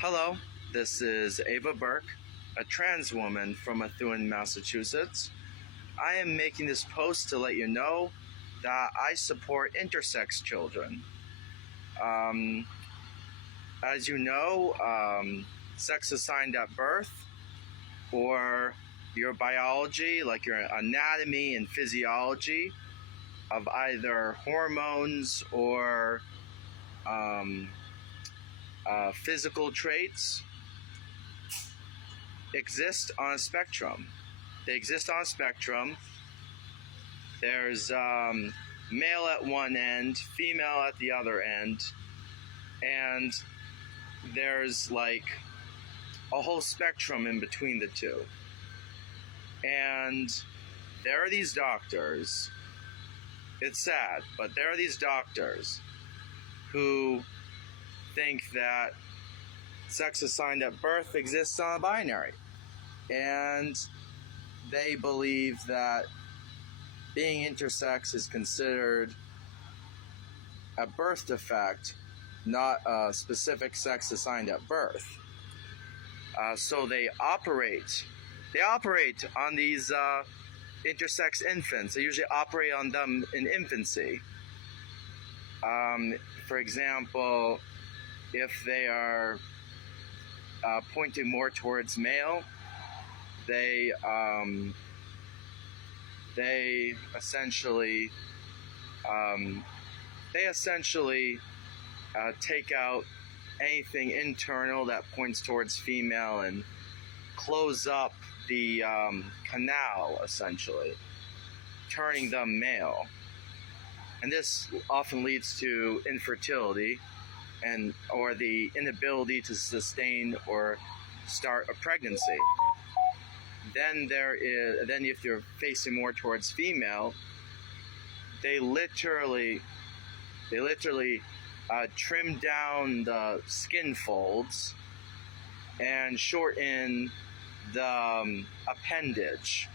Hello, this is Ava Burke, a trans woman from Methuen, Massachusetts. I am making this post to let you know that I support intersex children. As you know, sex assigned at birth, or your biology, like your anatomy and physiology of either hormones or physical traits, exist on a spectrum. They exist on a spectrum. There's male at one end, female at the other end, and there's like a whole spectrum in between the two. And there are these doctors, it's sad, but there are these doctors who think that sex assigned at birth exists on a binary. And they believe that being intersex is considered a birth defect, not a specific sex assigned at birth. So they operate on these intersex infants. They usually operate on them in infancy. For example, if they are pointing more towards male, they essentially take out anything internal that points towards female and close up the canal, essentially, turning them male. And this often leads to infertility or the inability to sustain or start a pregnancy. Then if you're facing more towards female, they literally trim down the skin folds and shorten the appendage.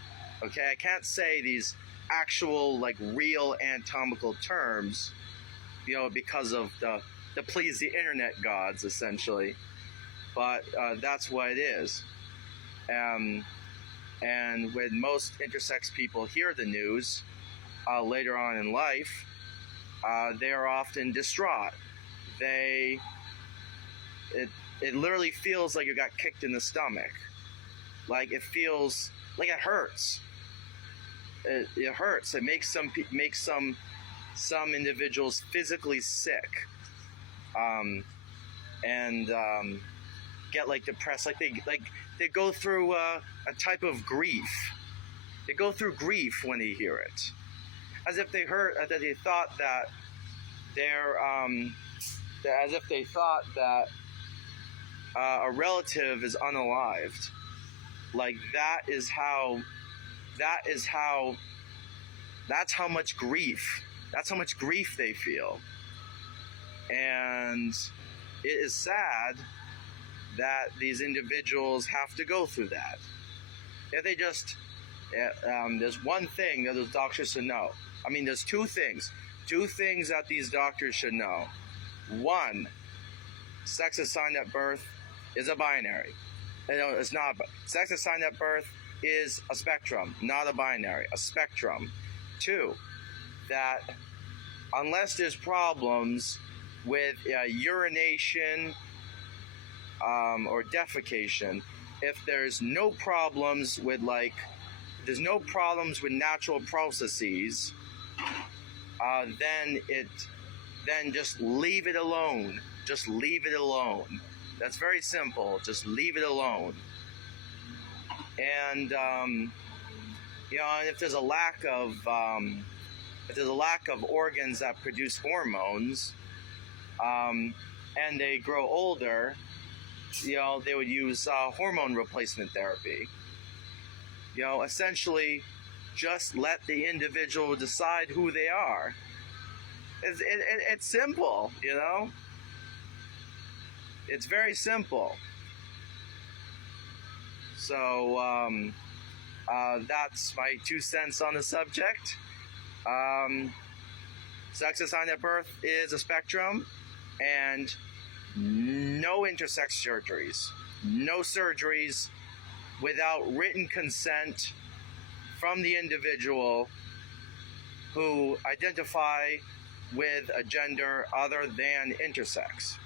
Okay, I can't say these actual real anatomical terms, because of to please the internet gods, essentially. But that's what it is. And when most intersex people hear the news later on in life, they are often distraught. It literally feels like you got kicked in the stomach. Like it feels like it hurts. It hurts. It makes some individuals physically sick, and get depressed. They go through a type of grief. They go through grief when they hear it, as if they thought that a relative is unalived. That's how much grief they feel. And it is sad that these individuals have to go through that. If they just, there's one thing that those doctors should know. I mean, there's two things that these doctors should know. One, sex assigned at birth is a binary. It's not. Sex assigned at birth is a spectrum, not a binary, a spectrum. Two, that unless there's problems with urination or defecation, if there's no problems with natural processes, then just leave it alone. Just leave it alone. That's very simple. Just leave it alone. And and if there's a lack of organs that produce hormones, and they grow older, they would use hormone replacement therapy. Essentially, just let the individual decide who they are. It's simple, It's very simple. So that's my 2 cents on the subject. Sex assigned at birth is a spectrum, and no intersex surgeries. No surgeries without written consent from the individual who identify with a gender other than intersex.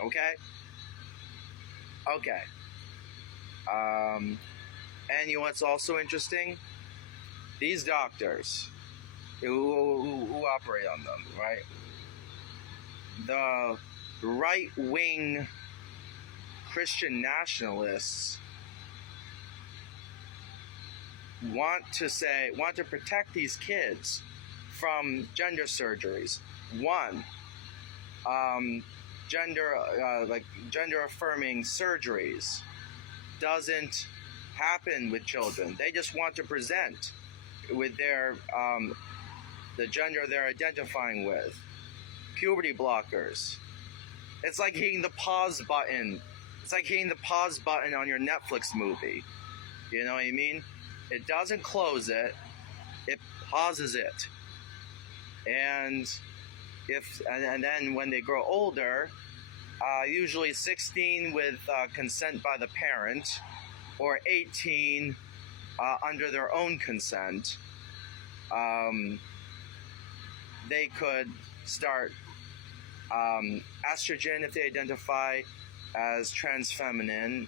Okay? Okay. And you know what's also interesting? These doctors who operate on them, right? The right-wing Christian nationalists want to protect these kids from gender surgeries. One, gender affirming surgeries doesn't happen with children. They just want to present with their the gender they're identifying with. Puberty blockers. It's like hitting the pause button. It's like hitting the pause button on your Netflix movie. You know what I mean? It doesn't close it. It pauses it. And then when they grow older, usually 16 with consent by the parent, or 18 under their own consent, they could start estrogen if they identify as trans feminine,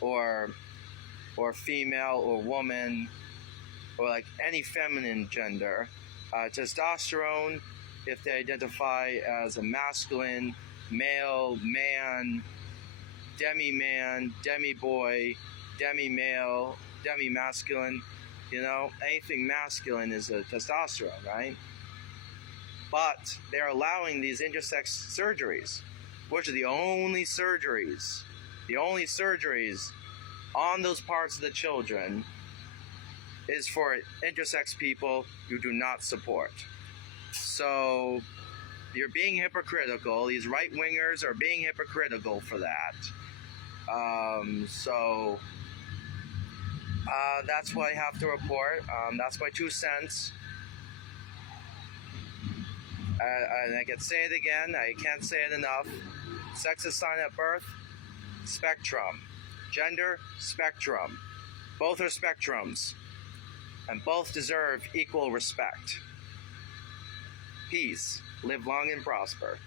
or female, or woman, or like any feminine gender. Testosterone if they identify as a masculine, male, man, demi-man, demi-boy, demi-male, demi-masculine. You know, anything masculine is a testosterone, right? But they're allowing these intersex surgeries, which are the only surgeries on those parts of the children is for intersex people you do not support. So you're being hypocritical. These right-wingers are being hypocritical for that. That's what I have to report. That's my 2 cents. And I can say it again. I can't say it enough. Sex assigned at birth, spectrum. Gender, spectrum. Both are spectrums. And both deserve equal respect. Peace. Live long and prosper.